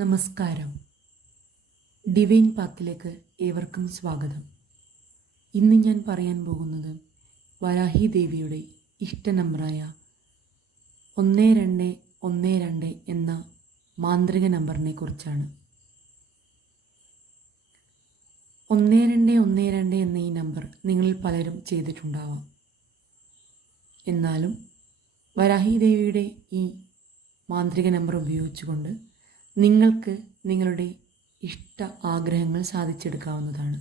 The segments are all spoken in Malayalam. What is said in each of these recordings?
നമസ്കാരം. ഡിവൈൻ പാത്തിലേക്ക് ഏവർക്കും സ്വാഗതം. ഇന്ന് ഞാൻ പറയാൻ പോകുന്നത് വരാഹി ദേവിയുടെ ഇഷ്ട നമ്പറായ ഒന്ന് രണ്ട് ഒന്ന് രണ്ട് എന്ന മാന്ത്രിക നമ്പറിനെ കുറിച്ചാണ്. ഒന്ന് രണ്ട് ഒന്ന് രണ്ട് എന്ന ഈ നമ്പർ നിങ്ങളിൽ പലരും ചെയ്തിട്ടുണ്ടാവാം. എന്നാലും വരാഹി ദേവിയുടെ ഈ മാന്ത്രിക നമ്പർ ഉപയോഗിച്ചുകൊണ്ട് നിങ്ങൾക്ക് നിങ്ങളുടെ ഇഷ്ട ആഗ്രഹങ്ങൾ സാധിച്ചെടുക്കാവുന്നതാണ്.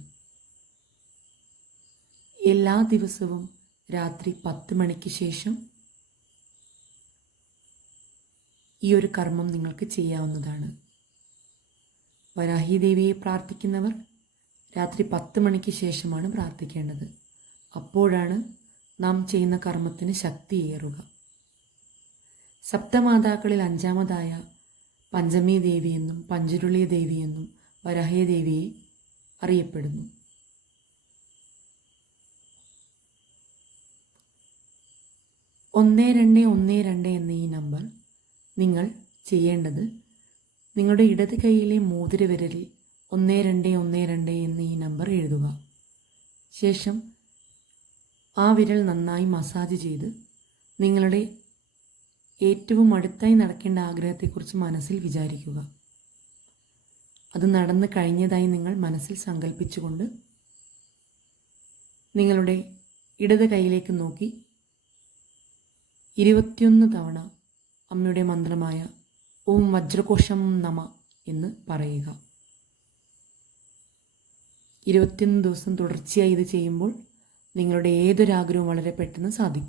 എല്ലാ ദിവസവും രാത്രി പത്ത് മണിക്ക് ശേഷം ഈ ഒരു കർമ്മം നിങ്ങൾക്ക് ചെയ്യാവുന്നതാണ്. വരാഹി ദേവിയെ പ്രാർത്ഥിക്കുന്നവർ രാത്രി പത്ത് മണിക്ക് ശേഷമാണ് പ്രാർത്ഥിക്കേണ്ടത്. അപ്പോഴാണ് നാം ചെയ്യുന്ന കർമ്മത്തിന് ശക്തിയേറുക. സപ്തമാതാക്കളിൽ അഞ്ചാമതായ പഞ്ചമി ദേവിയെന്നും പഞ്ചരുളി ദേവിയെന്നും വരാഹി ദേവിയെ അറിയപ്പെടുന്നു. ഒന്ന് രണ്ട് ഒന്ന് രണ്ട് എന്ന ഈ നമ്പർ നിങ്ങൾ ചെയ്യേണ്ടത് നിങ്ങളുടെ ഇടത് കൈയിലെ മോതിര വിരലിൽ ഒന്ന് രണ്ട് ഒന്ന് രണ്ട് എന്ന ഈ നമ്പർ എഴുതുക. ശേഷം ആ വിരൽ നന്നായി മസാജ് ചെയ്ത് നിങ്ങളുടെ ഏറ്റവും അടുത്തായി നടക്കേണ്ട ആഗ്രഹത്തെക്കുറിച്ച് മനസ്സിൽ വിചാരിക്കുക. അത് നടന്നു കഴിഞ്ഞതായി നിങ്ങൾ മനസ്സിൽ സങ്കല്പിച്ചുകൊണ്ട് നിങ്ങളുടെ ഇടത് കൈയിലേക്ക് നോക്കി ഇരുപത്തിയൊന്ന് തവണ അമ്മയുടെ മന്ത്രമായ ഓം വജ്രകോശം നമ എന്ന് പറയുക. ഇരുപത്തിയൊന്ന് ദിവസം തുടർച്ചയായി ഇത് ചെയ്യുമ്പോൾ നിങ്ങളുടെ ഏതൊരാഗ്രഹവും വളരെ പെട്ടെന്ന് സാധിക്കും.